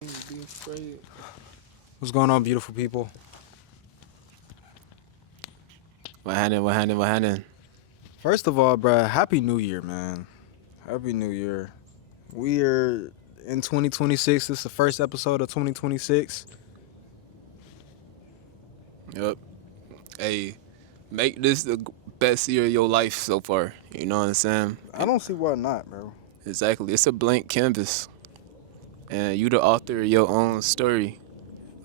Be afraid. What's going on, beautiful people? What happened? First of all, bruh, Happy New Year, man. Happy New Year. We are in 2026. This is the first episode of 2026. Yep. Hey, make this the best year of your life so far. You know what I'm saying? I don't see why not, bro. Exactly. It's a blank canvas. And you the author of your own story,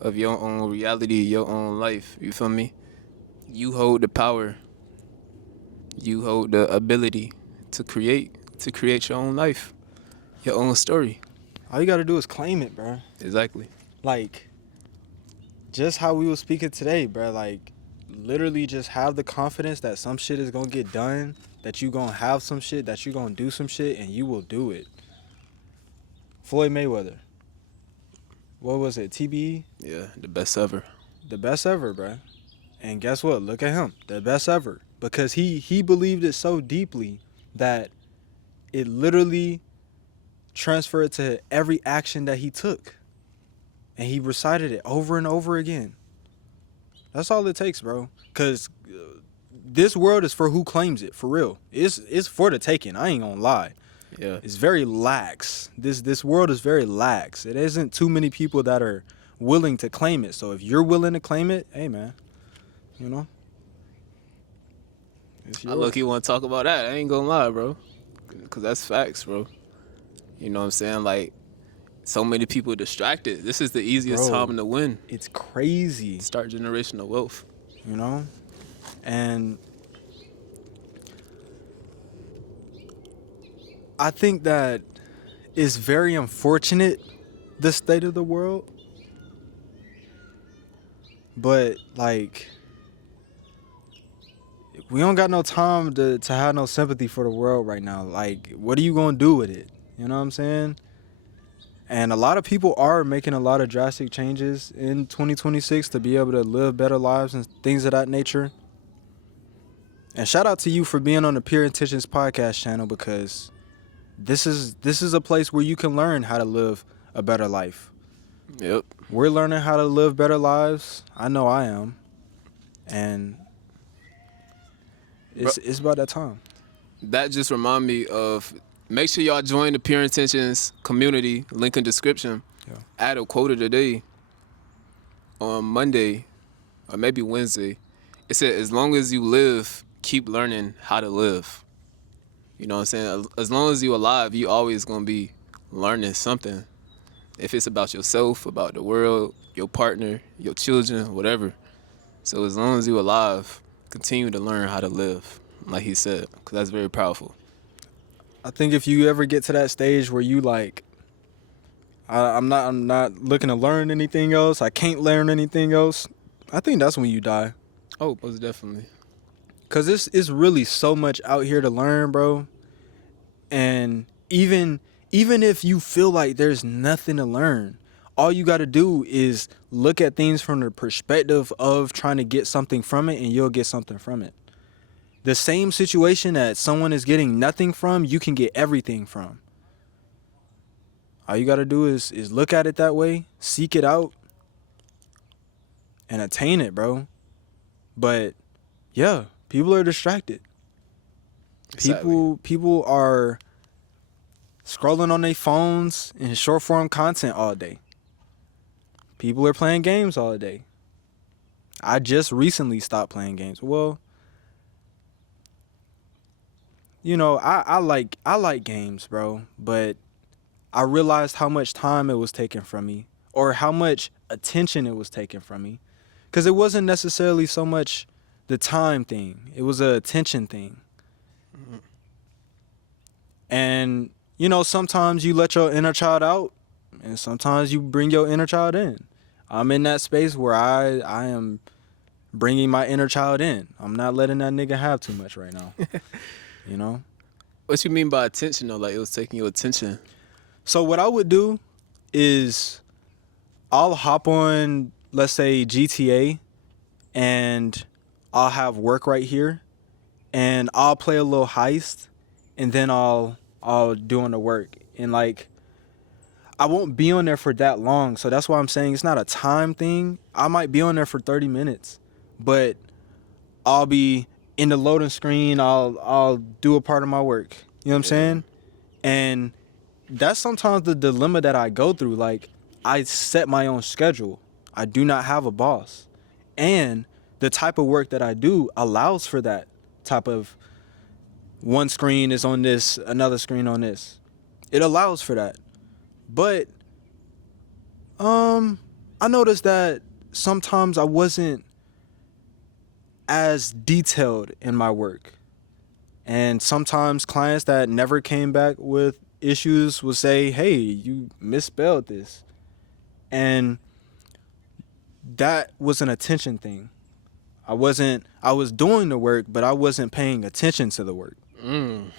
of your own reality, your own life. You feel me? You hold the power. You hold the ability to create your own life, your own story. All you gotta do is claim it, bro. Exactly. Like, just how we were speaking today, bro. Like, literally just have the confidence that some shit is gonna get done, that you gonna have some shit, that you gonna do some shit, and you will do it. Floyd Mayweather. What was it? TBE? Yeah, the best ever. The best ever, bro. And guess what? Look at him. The best ever. Because he believed it so deeply that it literally transferred to every action that he took. And he recited it over and over again. That's all it takes, bro. Because this world is for who claims it, for real. It's for the taking. I ain't gonna lie. Yeah. It's very lax. This world is very lax. It isn't too many people that are willing to claim it. So if you're willing to claim it, hey, man, you know, it's I yours. look, you want to talk about that. I ain't gonna lie, bro. Because that's facts, bro. You know what I'm saying? Like, so many people distracted. This is the easiest Bro, time to win. It's crazy, Start generational wealth. you know? And I think that it's very unfortunate, the state of the world. But, like, we don't got no time to have no sympathy for the world right now. Like, what are you going to do with it? You know what I'm saying? And a lot of people are making a lot of drastic changes in 2026 to be able to live better lives and things of that nature. And shout out to you for being on the Pure Intentions Podcast channel, because this is a place where you can learn how to live a better life. Yep. We're learning how to live better lives. I know I am. And it's about that time. That just remind me of, make sure y'all join the Pure Intentions community, link in description. Yeah. Add a quote of the day on Monday or maybe Wednesday. It said, as long as you live, keep learning how to live. You know what I'm saying? As long as you alive, you always going to be learning something. If it's about yourself, about the world, your partner, your children, whatever. So as long as you alive, continue to learn how to live, like he said, because that's very powerful. I think if you ever get to that stage where you like, I'm not looking to learn anything else, I can't learn anything else, I think that's when you die. Oh, most definitely. Cause it's really so much out here to learn, bro. And even if you feel like there's nothing to learn, all you got to do is look at things from the perspective of trying to get something from it, and you'll get something from it. The same situation that someone is getting nothing from, you can get everything from. All you got to do is look at it that way, seek it out, and attain it, bro. But yeah, people are distracted. Exactly. People are scrolling on their phones and short form content all day. People are playing games all day. I just recently stopped playing games. Well, you know, I like games, bro, but I realized how much time it was taking from me, or how much attention it was taking from me. Because it wasn't necessarily so much the time thing. It was a attention thing. Mm-hmm. And, you know, sometimes you let your inner child out, and sometimes you bring your inner child in. I'm in that space where I am bringing my inner child in. I'm not letting that nigga have too much right now. You know? What you mean by attention, though? Like, it was taking your attention? So what I would do is I'll hop on, let's say, GTA, and I'll have work right here, and I'll play a little heist, and then I'll do on the work. And like, I won't be on there for that long. So that's why I'm saying it's not a time thing. I might be on there for 30 minutes, but I'll be in the loading screen. I'll do a part of my work. You know what I'm saying? And that's sometimes the dilemma that I go through. Like, I set my own schedule. I do not have a boss. And the type of work that I do allows for that type of one screen is on this, another screen on this. It allows for that. But I noticed that sometimes I wasn't as detailed in my work. And sometimes clients that never came back with issues would say, "Hey, you misspelled this." And that was an attention thing. I was doing the work, but I wasn't paying attention to the work. You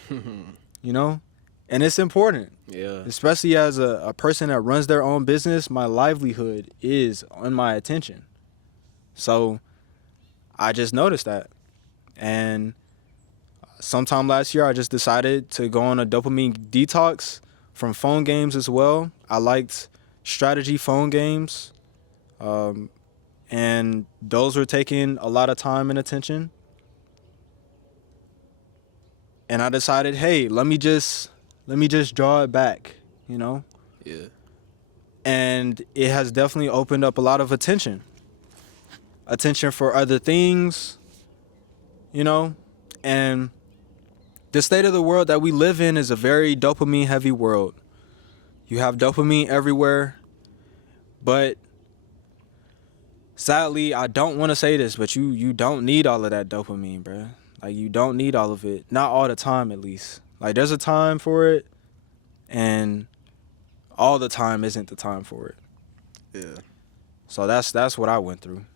know? And it's important. Yeah. Especially as a person that runs their own business, my livelihood is on my attention. So I just noticed that. And sometime last year, I just decided to go on a dopamine detox from phone games as well. I liked strategy phone games. And those were taking a lot of time and attention. And I decided, hey, let me just draw it back, you know? Yeah. And it has definitely opened up a lot of attention for other things, you know? And the state of the world that we live in is a very dopamine heavy world. You have dopamine everywhere, but sadly, I don't want to say this, but you don't need all of that dopamine, bruh. Like, you don't need all of it. Not all the time, at least. Like, there's a time for it, and all the time isn't the time for it. Yeah. So that's what I went through.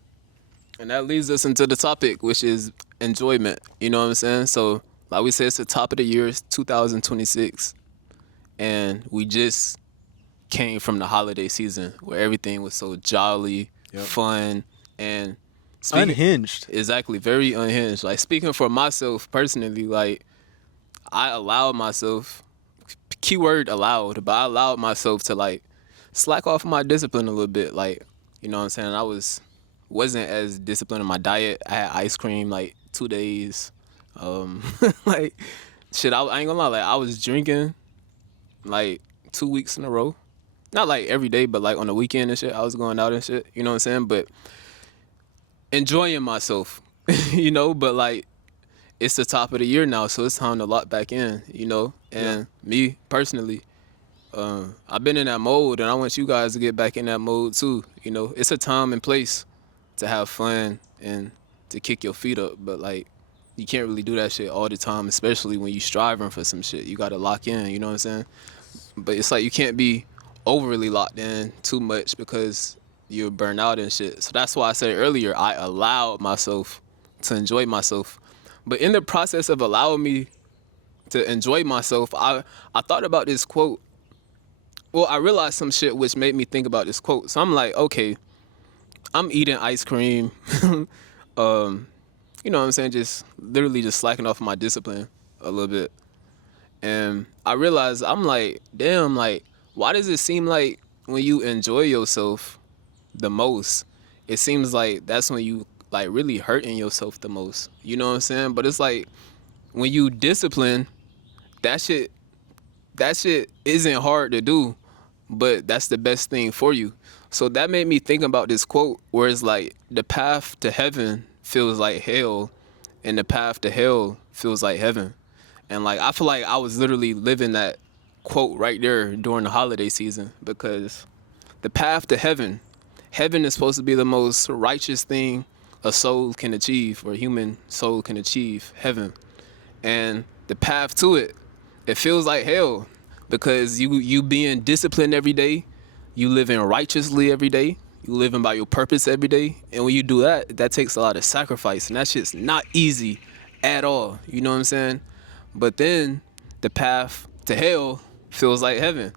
And that leads us into the topic, which is enjoyment. You know what I'm saying? So, like we said, it's the top of the year, it's 2026. And we just came from the holiday season where everything was so jolly, fun, and Unhinged. Exactly, very unhinged. Like, speaking for myself personally, like, I allowed myself, keyword allowed, but I allowed myself to, like, slack off my discipline a little bit. Like, you know what I'm saying? I wasn't as disciplined in my diet. I had ice cream like 2 days. Like, shit, I ain't gonna lie, like, I was drinking like 2 weeks in a row. Not like every day, but like on the weekend and shit, I was going out and shit. You know what I'm saying? But enjoying myself, you know, but like, it's the top of the year now, so it's time to lock back in, you know. And me personally, I've been in that mode, and I want you guys to get back in that mode too. You know, it's a time and place to have fun and to kick your feet up, but like, you can't really do that shit all the time, especially when you striving for some shit. You gotta lock in, you know what I'm saying? But it's like, you can't be overly locked in too much because you're burnt out and shit. So that's why I said earlier, I allowed myself to enjoy myself. But in the process of allowing me to enjoy myself, I thought about this quote. Well, I realized some shit which made me think about this quote. So I'm like, okay, I'm eating ice cream. You know what I'm saying? Just literally just slacking off my discipline a little bit. And I realized, I'm like, damn, like, why does it seem like when you enjoy yourself the most, it seems like that's when you like really hurting yourself the most. You know what I'm saying? But it's like, when you discipline, that shit isn't hard to do, but that's the best thing for you. So that made me think about this quote where it's like, the path to heaven feels like hell, and the path to hell feels like heaven. And like, I feel like I was literally living that quote right there during the holiday season, because the path to heaven is supposed to be the most righteous thing a soul can achieve, or a human soul can achieve, heaven. And the path to it feels like hell, because you being disciplined every day, you living righteously every day, you living by your purpose every day. And when you do that, that takes a lot of sacrifice, and that shit's not easy at all. You know what I'm saying? But then the path to hell feels like heaven.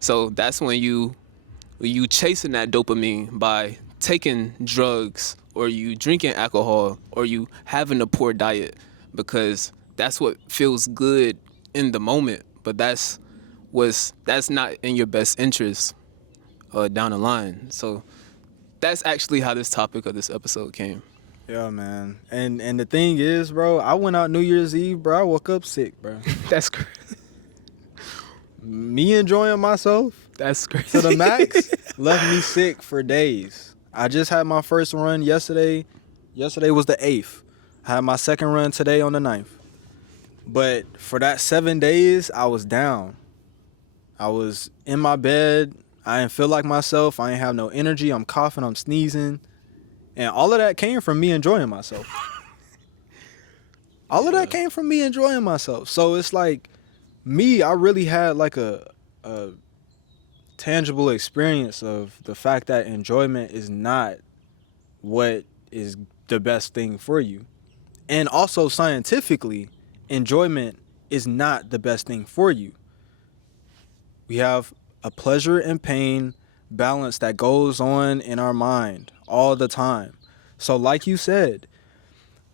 So that's when you chasing that dopamine by taking drugs, or you drinking alcohol, or you having a poor diet, because that's what feels good in the moment. But that's that's not in your best interest down the line. So that's actually how this topic of this episode came. Yeah, man. And the thing is, bro, I went out New Year's Eve, bro. I woke up sick, bro. That's crazy. Me enjoying myself That's crazy. to the max left me sick for days. I just had my first run yesterday. Yesterday was the 8th. I had my second run today on the 9th. But for that 7 days, I was down. I was in my bed. I didn't feel like myself. I didn't have no energy. I'm coughing. I'm sneezing. And all of that came from me enjoying myself. All of that came from me enjoying myself. So it's like, me, I really had like a tangible experience of the fact that enjoyment is not what is the best thing for you. And also scientifically, enjoyment is not the best thing for you. We have a pleasure and pain balance that goes on in our mind all the time. So like you said,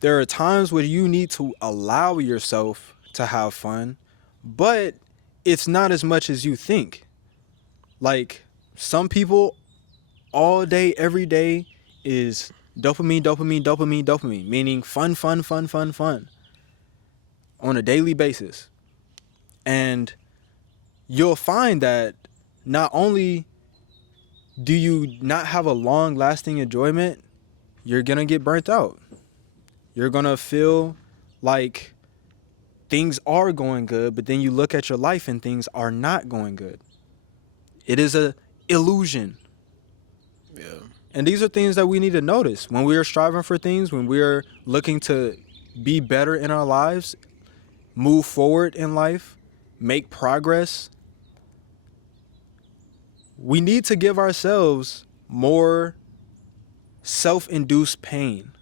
there are times where you need to allow yourself to have fun, but it's not as much as you think. Like, some people all day, every day is dopamine, dopamine, dopamine, dopamine, meaning fun, fun, fun, fun, fun on a daily basis. And you'll find that not only do you not have a long lasting enjoyment, you're going to get burnt out. You're going to feel like things are going good, but then you look at your life and things are not going good. It is a illusion. Yeah. And these are things that we need to notice when we are striving for things, when we are looking to be better in our lives, move forward in life, make progress. We need to give ourselves more self-induced pain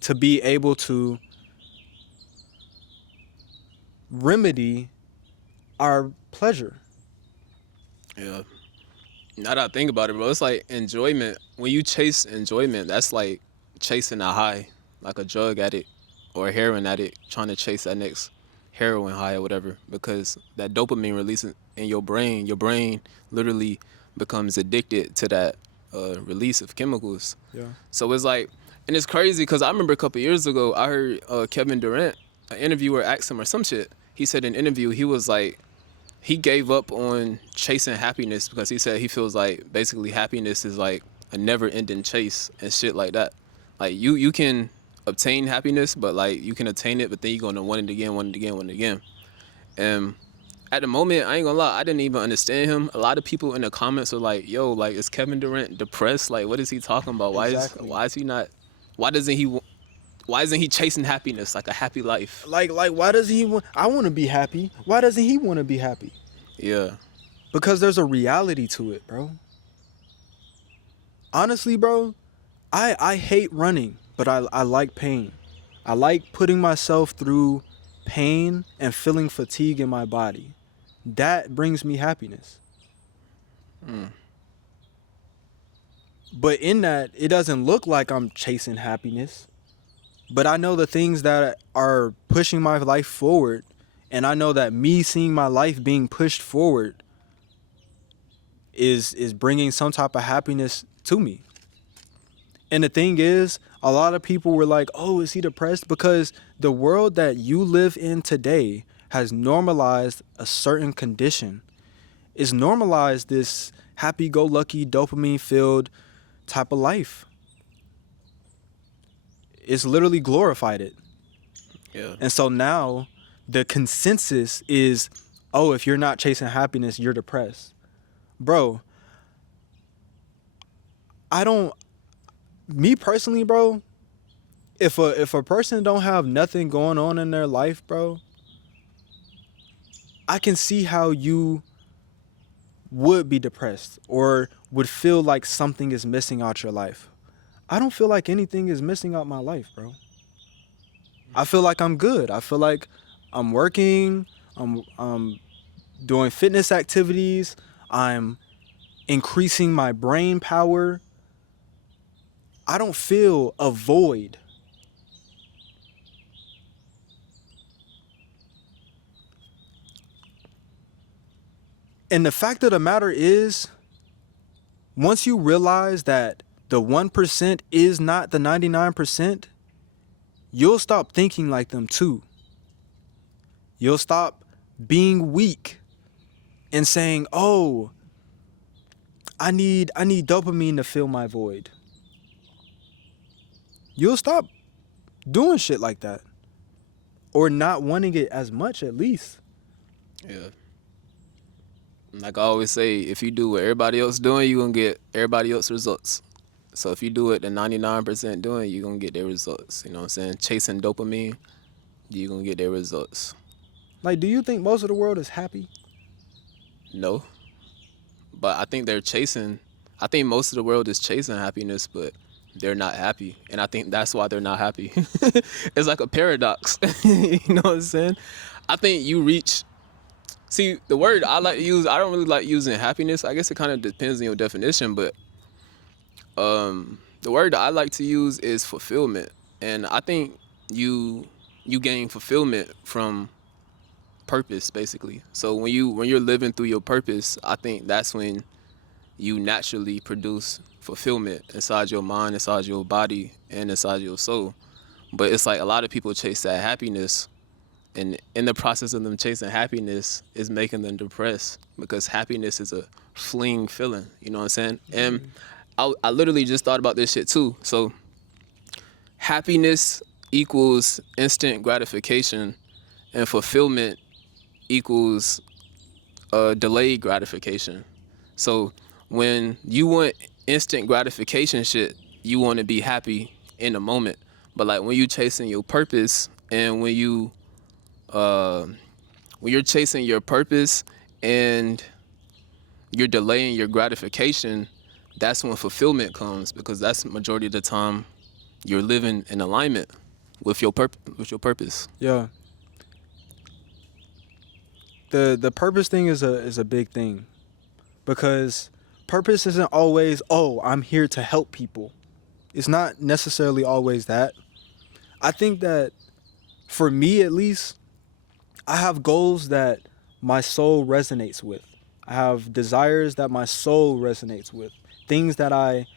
to be able to remedy our pleasure. Yeah. Now that I think about it, bro, it's like enjoyment. When you chase enjoyment, that's like chasing a high, like a drug addict or a heroin addict trying to chase that next heroin high or whatever. Because that dopamine release in your brain literally becomes addicted to that release of chemicals. Yeah. So it's like, and it's crazy because I remember a couple years ago, I heard Kevin Durant, an interviewer, asked him or some shit. He said in an interview, he was like, he gave up on chasing happiness because he said he feels like basically happiness is like a never-ending chase and shit like that. Like you can obtain happiness, but like you can attain it, but then you're gonna want it again, want it again, want it again. And at the moment, I ain't gonna lie, I didn't even understand him. A lot of people in the comments are like, "Yo, like is Kevin Durant depressed? Like what is he talking about? Exactly. Why is he not? Why isn't he chasing happiness, like a happy life?" Like why doesn't he want, I want to be happy. Why doesn't he want to be happy? Yeah. Because there's a reality to it, bro. Honestly, bro, I hate running, but I like pain. I like putting myself through pain and feeling fatigue in my body. That brings me happiness. But in that, it doesn't look like I'm chasing happiness. But I know the things that are pushing my life forward, and I know that me seeing my life being pushed forward is bringing some type of happiness to me. And the thing is, a lot of people were like, "Oh, is he depressed?" Because the world that you live in today has normalized a certain condition. It's normalized this happy-go-lucky, dopamine-filled type of life. It's literally glorified it. Yeah. And so now the consensus is, oh, if you're not chasing happiness, you're depressed. Bro, me personally, bro, if a person don't have nothing going on in their life, bro, I can see how you would be depressed or would feel like something is missing out your life. I don't feel like anything is missing out my life, bro. I feel like I'm good. I feel like I'm working, I'm doing fitness activities, I'm increasing my brain power. I don't feel a void. And the fact of the matter is, once you realize that the 1% is not the 99%, you'll stop thinking like them too. You'll stop being weak and saying, "Oh, I need dopamine to fill my void." You'll stop doing shit like that, or not wanting it as much, at least. Yeah. Like I always say, if you do what everybody else doing, you're going to get everybody else results. So if you do it the 99% doing, you're going to get their results. You know what I'm saying? Chasing dopamine, you're going to get their results. Like, do you think most of the world is happy? No. But I think I think most of the world is chasing happiness, but they're not happy. And I think that's why they're not happy. It's like a paradox. You know what I'm saying? I think see, the word I like to use, I don't really like using happiness. I guess it kind of depends on your definition, but the word that I like to use is fulfillment. And I think you gain fulfillment from purpose, basically. So when you're living through your purpose, I think that's when you naturally produce fulfillment inside your mind, inside your body, and inside your soul. But it's like a lot of people chase that happiness, and in the process of them chasing happiness is making them depressed, because happiness is a fleeting feeling. You know what I'm saying? And I literally just thought about this shit too. So happiness equals instant gratification, and fulfillment equals delayed gratification. So when you want instant gratification shit, you want to be happy in the moment. But like when you chasing your purpose, and when you're chasing your purpose and you're delaying your gratification, that's when fulfillment comes, because that's the majority of the time you're living in alignment with your purpose. Yeah. The purpose thing is a big thing, because purpose isn't always, "Oh, I'm here to help people." It's not necessarily always that. I think that for me, at least, I have goals that my soul resonates with. I have desires that my soul resonates with. Things that I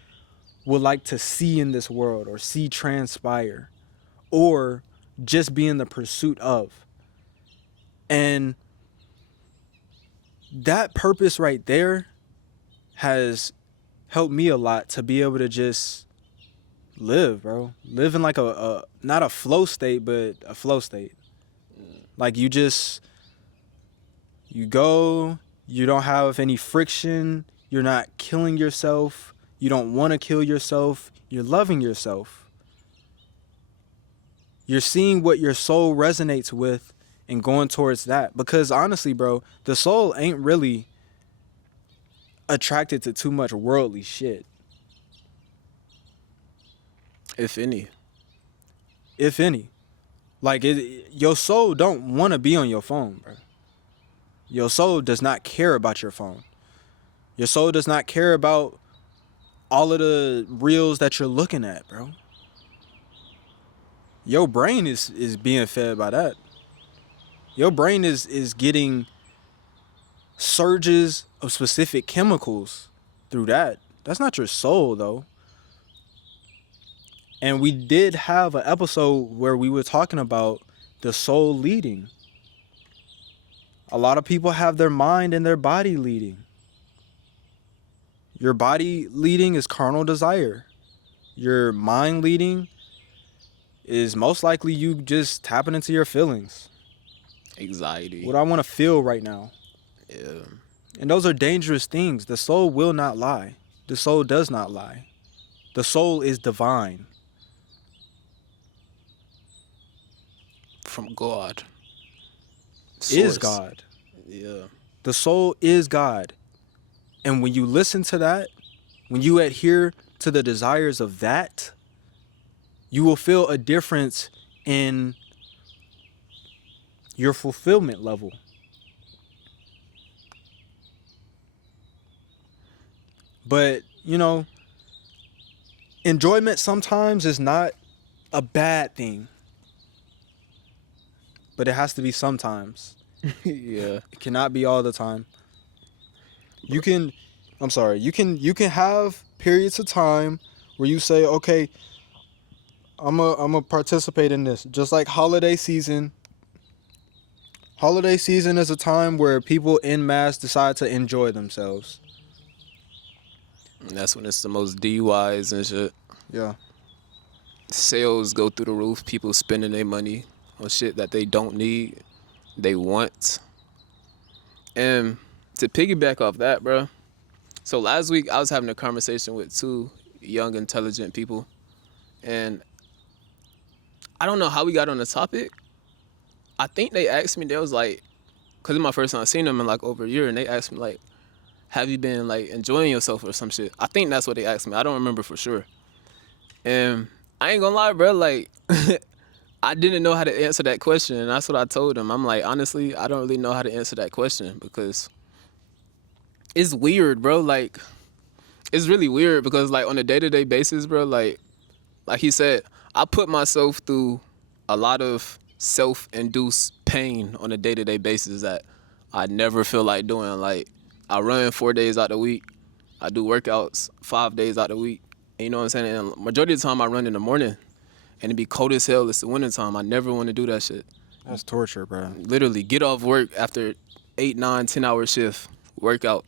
would like to see in this world, or see transpire, or just be in the pursuit of. And that purpose right there has helped me a lot to be able to just live, bro. Live in like a not a flow state, but a flow state. Like you go, you don't have any friction, you're not killing yourself, you don't want to kill yourself, you're loving yourself. You're seeing what your soul resonates with and going towards that. Because honestly, bro, the soul ain't really attracted to too much worldly shit. If any. Like your soul don't want to be on your phone, bro. Your soul does not care about your phone. Your soul does not care about all of the reels that you're looking at, bro. Your brain is being fed by that. Your brain is getting surges of specific chemicals through that. That's not your soul, though. And we did have an episode where we were talking about the soul leading. A lot of people have their mind and their body leading. Your body leading is carnal desire. Your mind leading is most likely you just tapping into your feelings. Anxiety. What I want to feel right now. Yeah. And those are dangerous things. The soul will not lie. The soul does not lie. The soul is divine. From God. Is God. Yeah. The soul is God. And when you listen to that, when you adhere to the desires of that, you will feel a difference in your fulfillment level. But, enjoyment sometimes is not a bad thing. But it has to be sometimes. Yeah. It cannot be all the time. You can, I'm sorry, you can have periods of time where you say, okay, I'm a participate in this. Just like holiday season. Holiday season is a time where people en masse decide to enjoy themselves. And that's when it's the most DUIs and shit. Yeah. Sales go through the roof. People spending their money on shit that they don't need, they want. And to piggyback off that, bro. So last week I was having a conversation with two young, intelligent people, and I don't know how we got on the topic. I think they asked me. They was like, because it's my first time seeing them in like over a year, and they asked me like, "Have you been like enjoying yourself or some shit?" I think that's what they asked me. I don't remember for sure. And I ain't gonna lie, bro. Like, I didn't know how to answer that question, and that's what I told them. I'm like, honestly, I don't really know how to answer that question because it's weird, bro. Like, it's really weird because like on a day-to-day basis, bro, like he said, I put myself through a lot of self-induced pain on a day-to-day basis that I never feel like doing. Like, I run 4 days out the week. I do workouts 5 days out the week. And you know what I'm saying? And majority of the time I run in the morning and it be cold as hell. It's the winter time. I never want to do that shit. That's torture, bro. Literally get off work after 8, 9, 10-hour shift, workout.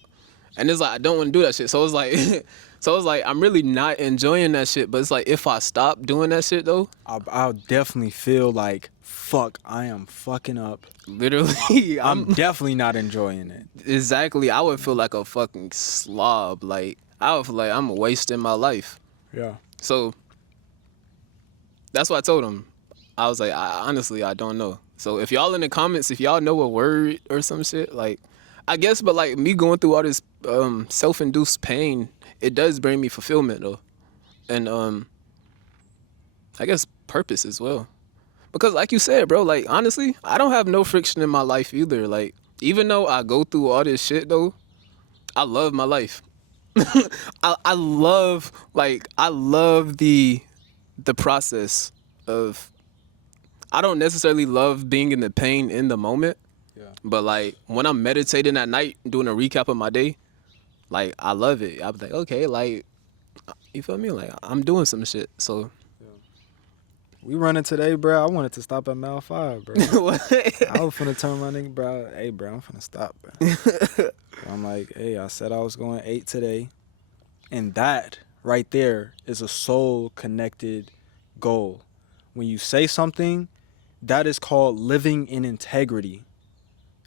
And it's like, I don't want to do that shit. So it's like, I'm really not enjoying that shit. But it's like, if I stop doing that shit though, I'll definitely feel like, fuck, I am fucking up. literally, I'm definitely not enjoying it. exactly, I would feel like a fucking slob. Like, I would feel like I'm wasting my life. Yeah. So that's what I told him. I was like, honestly, I don't know. So if y'all in the comments, if y'all know a word or some shit, like, I guess, but like me going through all this self-induced pain, it does bring me fulfillment though. And I guess purpose as well. Because like you said, bro, like honestly, I don't have no friction in my life either. Like, even though I go through all this shit though, I love my life. I love the process of, I don't necessarily love being in the pain in the moment. Yeah. But like when I'm meditating at night, doing a recap of my day, like I love it. I'm like, okay, like, you feel me? Like I'm doing some shit. So We running today, bro. I wanted to stop at mile 5, bro. I was finna turn my nigga, bro. Hey, bro, I'm finna stop, bro. I'm like, hey, I said I was going 8 today. And that right there is a soul connected goal. When you say something, that is called living in integrity.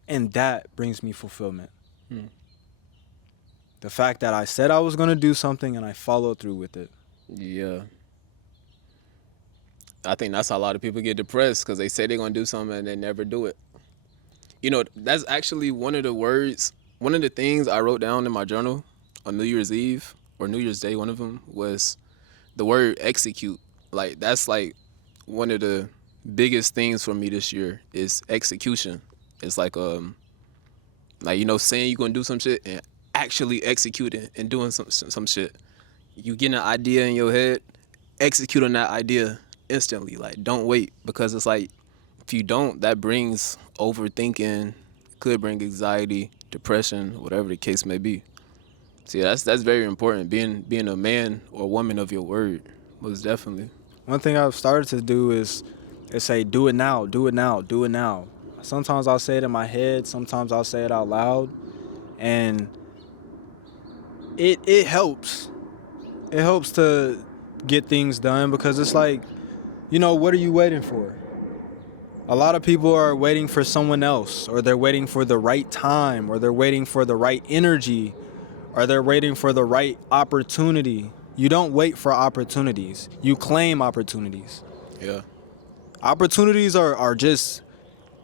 And that brings me fulfillment. The fact that I said I was going to do something and I followed through with it. yeah. I think that's how a lot of people get depressed, because they say they're going to do something and they never do it. You know, that's actually one of the things I wrote down in my journal on New Year's Eve or New Year's Day. One of them was the word execute. Like, that's like one of the biggest things for me this year is execution. It's like, you know, saying you're going to do some shit and actually executing and doing some shit. You get an idea in your head, execute on that idea instantly. Like, don't wait, because it's like, if you don't, that brings overthinking, could bring anxiety, depression, whatever the case may be. So yeah, that's very important. Being a man or woman of your word, most definitely. One thing I've started to do is say, do it now, do it now, do it now. Sometimes I'll say it in my head. Sometimes I'll say it out loud. And it helps. It helps to get things done, because it's like, you know, what are you waiting for? A lot of people are waiting for someone else, or they're waiting for the right time, or they're waiting for the right energy, or they're waiting for the right opportunity. You don't wait for opportunities. You claim opportunities. Yeah. Opportunities are just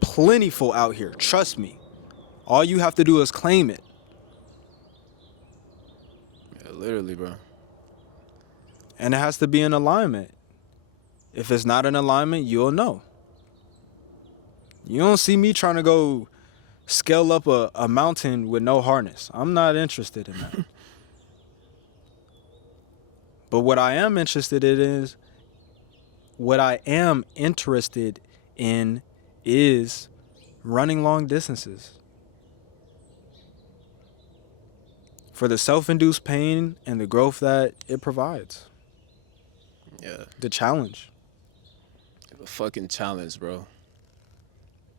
plentiful out here. Trust me. All you have to do is claim it. Yeah, literally, bro. And it has to be in alignment. If it's not in alignment, you'll know. You don't see me trying to go scale up a mountain with no harness. I'm not interested in that. But what I am interested in is running long distances. for the self-induced pain and the growth that it provides. Yeah. The challenge. A fucking challenge, bro.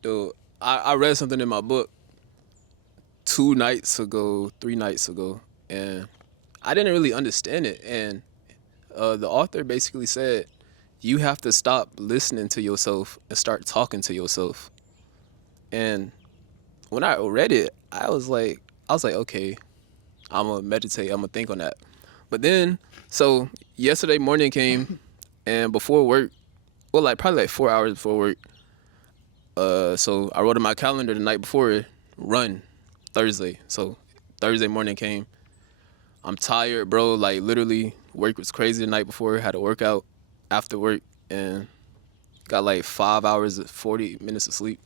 Dude, I read something in my book 3 nights ago, and I didn't really understand it. And the author basically said, you have to stop listening to yourself and start talking to yourself. And when I read it, I was like, okay, I'm gonna meditate, I'm gonna think on that. But then, so yesterday morning came, and before work, well, like probably like 4 hours before work, so I wrote in my calendar the night before, run Thursday. So Thursday morning came. I'm tired, bro. Like literally, work was crazy the night before. Had a workout after work and got like 5 hours, 40 minutes of sleep.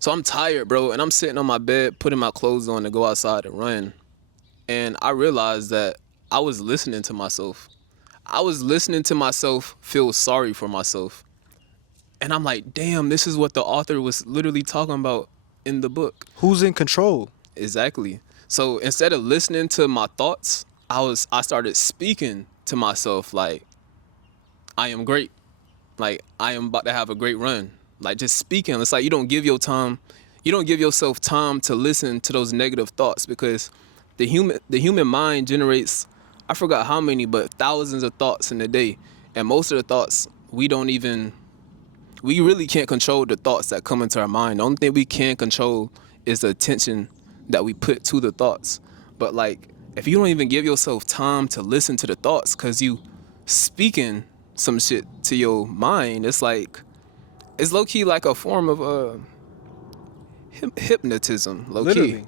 So I'm tired, bro. And I'm sitting on my bed, putting my clothes on to go outside and run. And I realized that I was listening to myself. I was listening to myself feel sorry for myself. And I'm like, damn, this is what the author was literally talking about in the book. Who's in control? Exactly. So instead of listening to my thoughts, I started speaking to myself like, I am great. Like, I am about to have a great run. Like, just speaking. It's like you don't give yourself time to listen to those negative thoughts, because the human mind generates, I forgot how many, but thousands of thoughts in a day. And most of the thoughts, we really can't control the thoughts that come into our mind. The only thing we can control is the attention that we put to the thoughts. But like, if you don't even give yourself time to listen to the thoughts, because you speaking some shit to your mind, it's like, it's low-key like a form of hypnotism, low-key. Literally.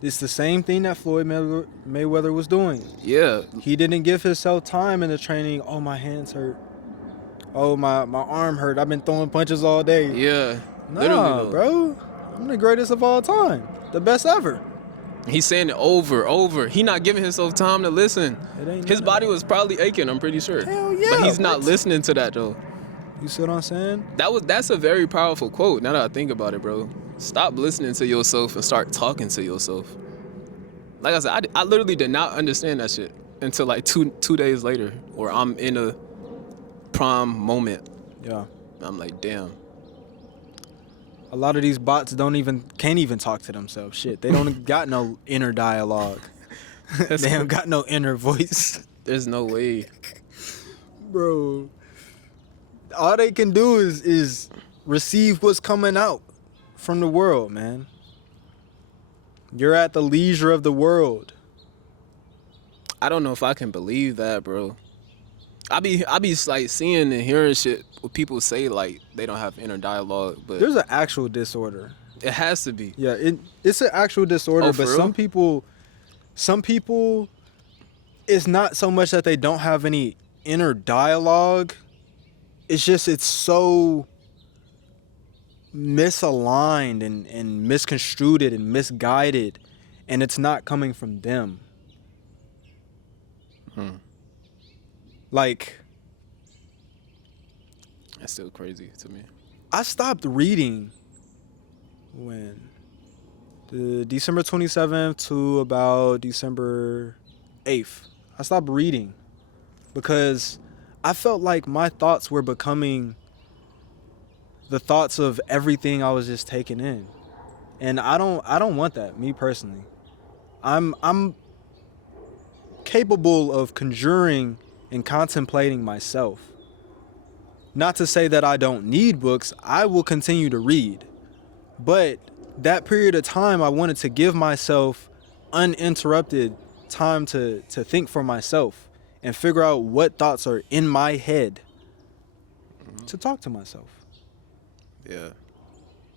It's the same thing that Floyd Mayweather was doing. Yeah. He didn't give himself time in the training. Oh, my hands hurt. Oh, my arm hurt. I've been throwing punches all day. Yeah. Nah, bro. I'm the greatest of all time. The best ever. He's saying it over. He not giving himself time to listen. His body was probably aching, I'm pretty sure. Hell yeah. But he's not listening to that, though. You see what I'm saying? That's a very powerful quote, now that I think about it, bro. Stop listening to yourself and start talking to yourself. Like I said, I literally did not understand that shit until like two days later, where I'm in a prime moment. Yeah. I'm like, damn. A lot of these bots can't even talk to themselves. Shit, they don't got no inner dialogue. They don't got no inner voice. There's no way. Bro. All they can do is receive what's coming out from the world, man. You're at the leisure of the world. I don't know if I can believe that, bro. I be like seeing and hearing shit what people say like they don't have inner dialogue, but There's an actual disorder. it has to be. Yeah, it's an actual disorder, Oh, but for real? some people it's not so much that they don't have any inner dialogue. It's just it's so misaligned and misconstrued and misguided, and it's not coming from them. Like, That's still crazy to me. I stopped reading when the December 27th to about December 8th. I stopped reading because I felt like my thoughts were becoming the thoughts of everything I was just taking in. And I don't want that, me personally. I'm capable of conjuring and contemplating myself. Not to say that I don't need books, I will continue to read. But that period of time, I wanted to give myself uninterrupted time to think for myself and figure out what thoughts are in my head to talk to myself. Yeah.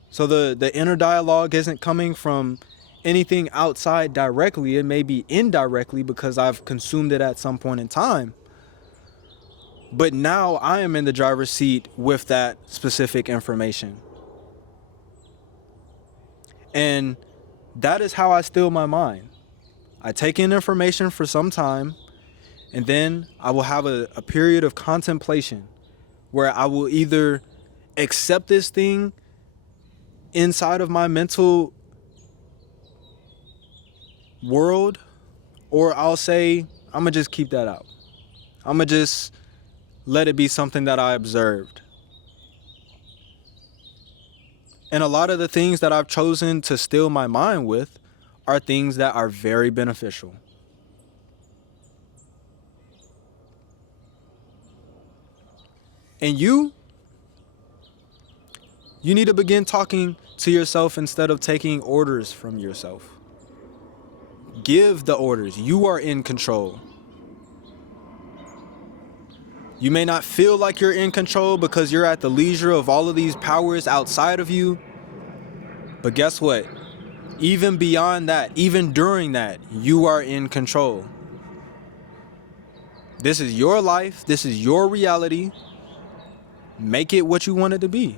So the inner dialogue isn't coming from anything outside directly. It may be indirectly because I've consumed it at some point in time. But now I am in the driver's seat with that specific information. And that is how I still my mind. I take in information for some time, and then I will have a period of contemplation where I will either accept this thing inside of my mental world, Or I'll say, I'm going to just keep that out. I'm going to just let it be something that I observed. And a lot of the things that I've chosen to still my mind with are things that are very beneficial. And you need to begin talking to yourself instead of taking orders from yourself. Give the orders. You are in control. You may not feel like you're in control because you're at the leisure of all of these powers outside of you. But guess what? Even beyond that, even during that, you are in control. This is your life. This is your reality. Make it what you want it to be.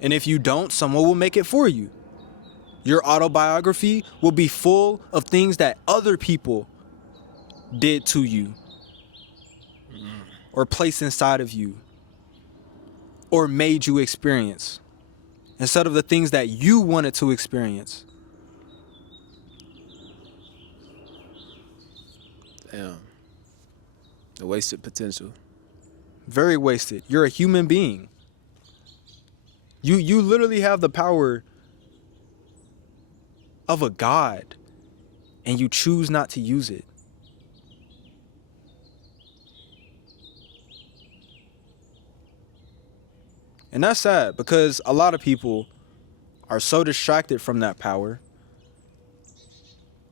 And if you don't, someone will make it for you. Your autobiography will be full of things that other people did to you or placed inside of you or made you experience instead of the things that you wanted to experience. Damn. The wasted potential. Very wasted. You're a human being. You literally have the power of a god, and you choose not to use it. And that's sad because a lot of people are so distracted from that power,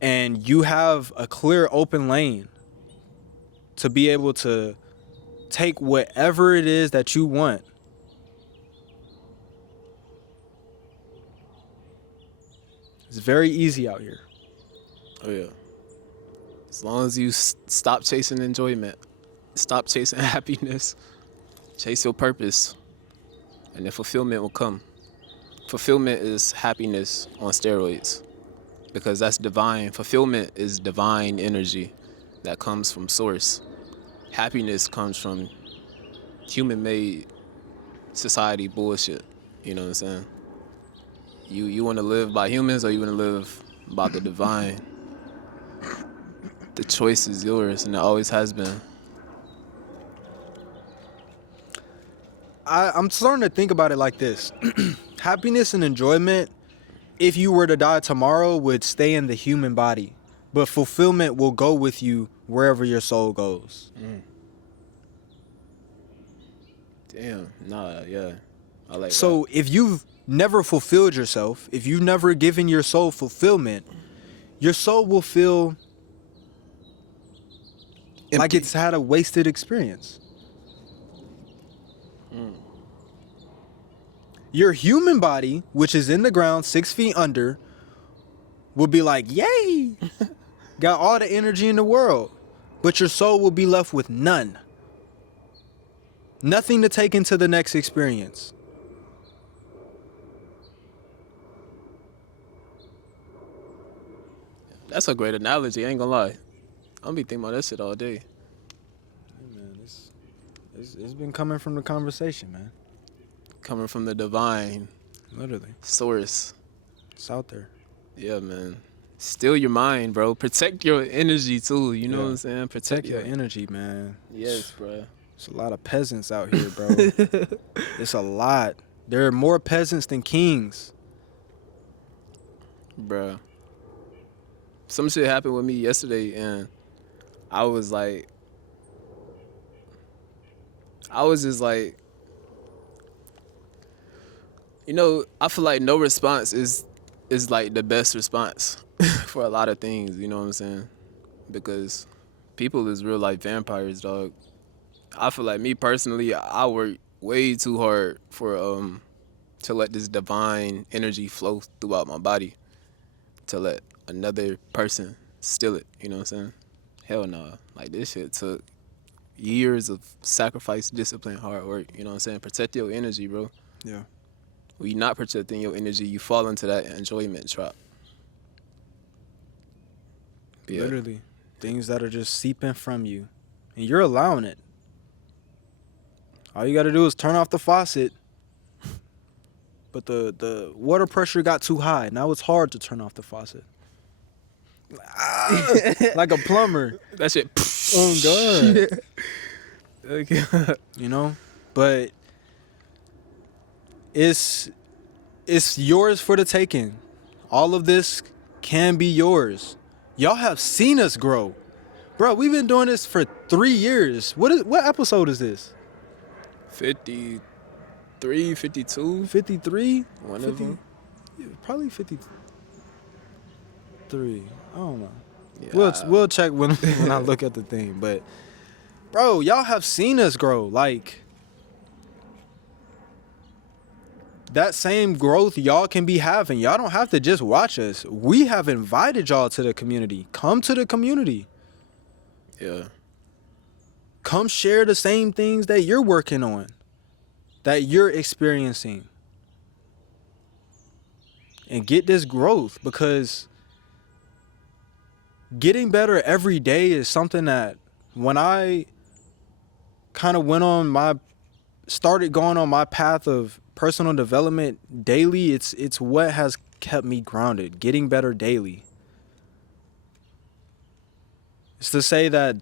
and you have a clear open lane to be able to take whatever it is that you want. It's very easy out here. Oh, yeah. As long as you stop chasing enjoyment, stop chasing happiness, chase your purpose, and then fulfillment will come. Fulfillment is happiness on steroids because that's divine. Fulfillment is divine energy that comes from source. Happiness comes from human-made society bullshit. You know what I'm saying? You want to live by humans or you want to live by the divine? The choice is yours, and it always has been. I'm starting to think about it like this. Happiness and enjoyment, if you were to die tomorrow, would stay in the human body. But fulfillment will go with you wherever your soul goes. Damn, nah, yeah. I like So that. if you've never fulfilled yourself, if you've never given your soul fulfillment, your soul will feel like Empty. it's had a wasted experience. Your human body, which is in the ground 6 feet under, will be like, yay, got all the energy in the world. But your soul will be left with none. Nothing to take into the next experience. That's a great analogy, I ain't gonna lie. I'll be thinking about that shit all day. Hey man, it's been coming from the conversation, man. Coming from the divine Literally. source. It's out there. Yeah, man. Still your mind, bro. Protect your energy too. You know Yeah. what I'm saying? Protect your energy, man. Yes, bro. There's a lot of peasants out here, bro. It's a lot. There are more peasants than kings. Bruh. Some shit happened with me yesterday, and I was just like, you know, I feel like no response is like the best response for a lot of things, you know what I'm saying? Because people is real life vampires, dog. I feel like me personally, I work way too hard for to let this divine energy flow throughout my body, to let another person steal it, you know what I'm saying? Hell no. Like, this shit took years of sacrifice, discipline, hard work, you know what I'm saying? Protect your energy, bro. Yeah. When you're not protecting your energy, you fall into that enjoyment trap. Yeah. Literally. Things that are just seeping from you. And you're allowing it. All you got to do is turn off the faucet. But the water pressure got too high. Now it's hard to turn off the faucet. like a plumber. That shit. Oh God. Okay. You know, but it's yours for the taking. All of this can be yours. Y'all have seen us grow. Bro, we've been doing this for 3 years. What episode is this? 53, 52. 53? One 50, of them. probably 53. I don't know. Yeah. We'll check when I look at the thing. But bro, y'all have seen us grow. Like that same growth y'all can be having. Y'all don't have to just watch us. We have invited y'all to the community. Come to the community. Yeah. Come share the same things that you're working on, that you're experiencing. And get this growth, because getting better every day is something that when I kind of started going on my path of personal development daily, it's what has kept me grounded, getting better daily. It's to say that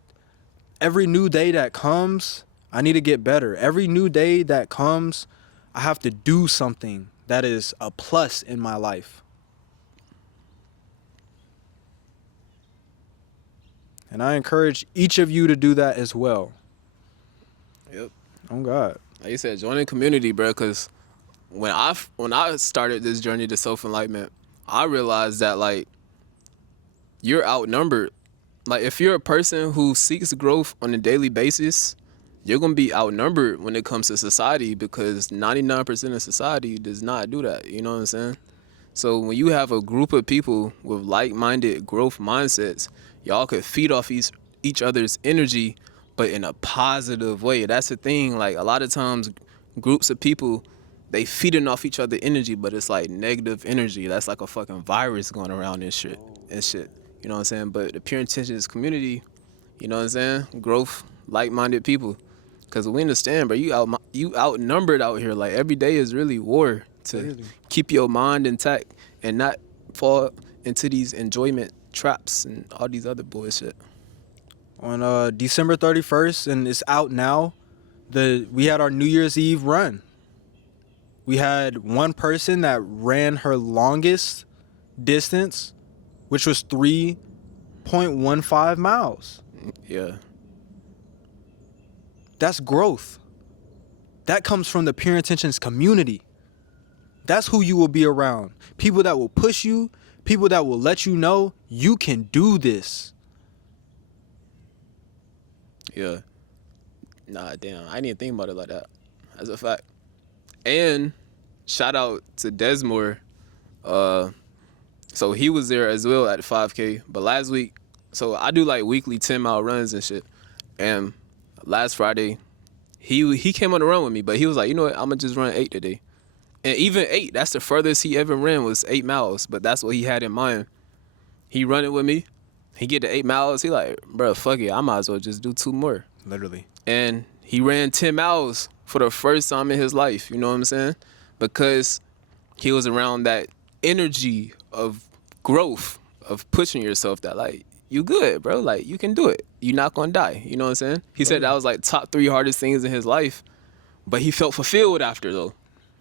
every new day that comes, I need to get better. Every new day that comes, I have to do something that is a plus in my life. And I encourage each of you to do that as well. Yep. Oh God. Like you said, join the community, bro. Because when I started this journey to self-enlightenment, I realized that like you're outnumbered. Like if you're a person who seeks growth on a daily basis, you're gonna be outnumbered when it comes to society, because 99% of society does not do that. You know what I'm saying? So when you have a group of people with like-minded growth mindsets, y'all could feed off each other's energy, but in a positive way. That's the thing. Like a lot of times, groups of people, they feeding off each other energy, but it's like negative energy. That's like a fucking virus going around and shit. You know what I'm saying? But the Pure Intentions community, you know what I'm saying? Growth, like-minded people. Because we understand, bro, you outnumbered out here. Like every day is really war to keep your mind intact and not fall into these enjoyment traps and all these other bullshit. On December 31st, and it's out now, we had our New Year's Eve run. We had one person that ran her longest distance, which was 3.15 miles. Yeah. That's growth. That comes from the Pure Intentions community. That's who you will be around. People that will push you, people that will let you know you can do this. Yeah. Nah, damn. I didn't even think about it like that. That's a fact. And shout out to Desmore. So he was there as well at the 5K. But last week, so I do like weekly 10-mile runs and shit. And last Friday, he came on the run with me, but he was like, you know what, I'm going to just run 8 today. And even 8, that's the furthest he ever ran, was 8 miles. But that's what he had in mind. He running with me. He get to 8 miles. He like, bro, fuck it. I might as well just do 2 more. Literally. And he ran 10 miles for the first time in his life. You know what I'm saying? Because he was around that energy of growth, of pushing yourself, that like, you good, bro. Like, you can do it. You're not going to die. You know what I'm saying? He said that was like top 3 hardest things in his life. But he felt fulfilled after, though.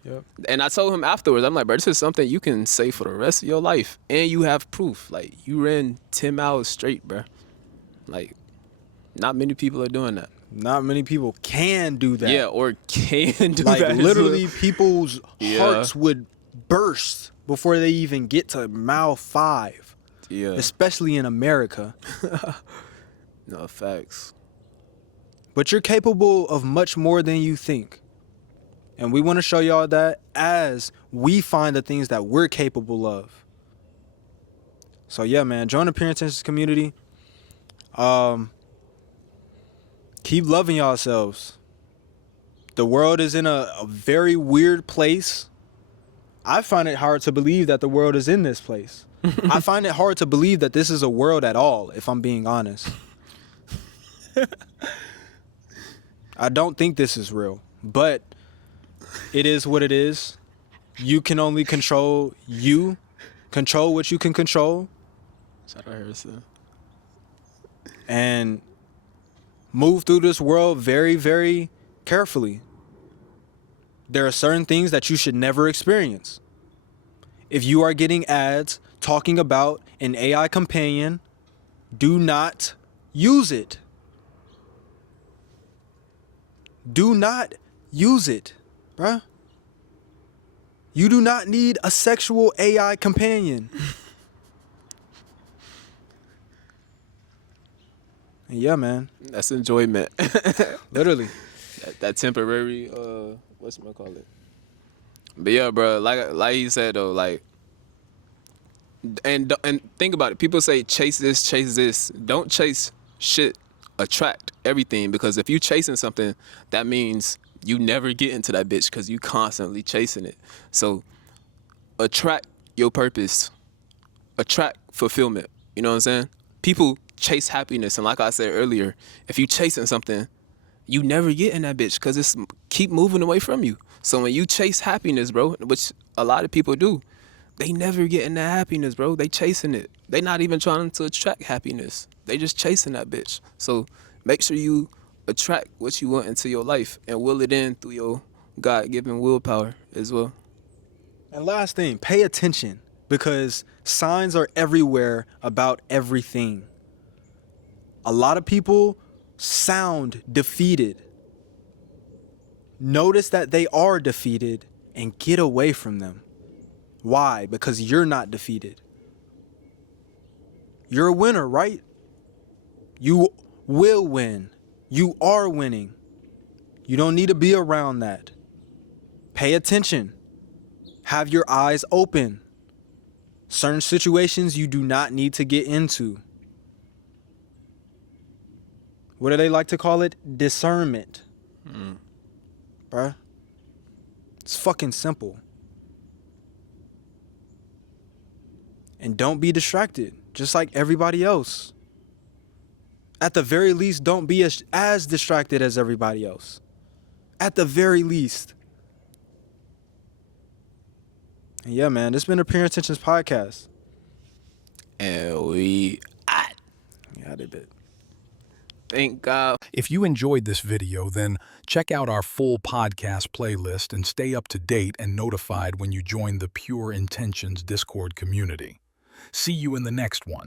Yep. And I told him afterwards, I'm like, bro, this is something you can say for the rest of your life. And you have proof. Like, you ran 10 miles straight, bro. Like, not many people are doing that. Not many people can do that. Yeah, or can do like, that. Like, literally, people's hearts would burst before they even get to mile 5. Yeah. Especially in America. No, facts. But you're capable of much more than you think. And we want to show y'all that as we find the things that we're capable of. So yeah, man, join the Pure Intentions community. Keep loving yourselves. The world is in a very weird place. I find it hard to believe that the world is in this place. I find it hard to believe that this is a world at all, if I'm being honest. I don't think this is real, but it is what it is. You can only control you. Control what you can control. Shout out Harrison. And move through this world very, very carefully. There are certain things that you should never experience. If you are getting ads talking about an AI companion, do not use it. Do not use it, bruh. You do not need a sexual AI companion. Yeah, man. That's enjoyment. Literally. that temporary, call it? But yeah, bro, like he said though, like, and think about it. People say chase this, chase this. Don't chase shit. Attract everything, because if you chasing something, that means you never get into that bitch because you constantly chasing it. So attract your purpose. Attract fulfillment. You know what I'm saying? People chase happiness, and like I said earlier, if you chasing something, you never get in that bitch because it's keep moving away from you. So when you chase happiness, bro, which a lot of people do, they never get in that happiness, bro. They chasing it. They not even trying to attract happiness. They just chasing that bitch. So make sure you attract what you want into your life and will it in through your God-given willpower as well. And last thing, pay attention, because signs are everywhere about everything. A lot of people sound defeated. Notice that they are defeated and get away from them. Why? Because you're not defeated. You're a winner, right? You will win. You are winning. You don't need to be around that. Pay attention. Have your eyes open. Certain situations you do not need to get into. What do they like to call it? Discernment. Bruh. It's fucking simple. And don't be distracted, just like everybody else. At the very least, don't be as distracted as everybody else. At the very least. And yeah, man, this has been a Pure Intentions Podcast. And we Yeah, they did. thank God. If you enjoyed this video, then check out our full podcast playlist and stay up to date and notified when you join the Pure Intentions Discord community. See you in the next one.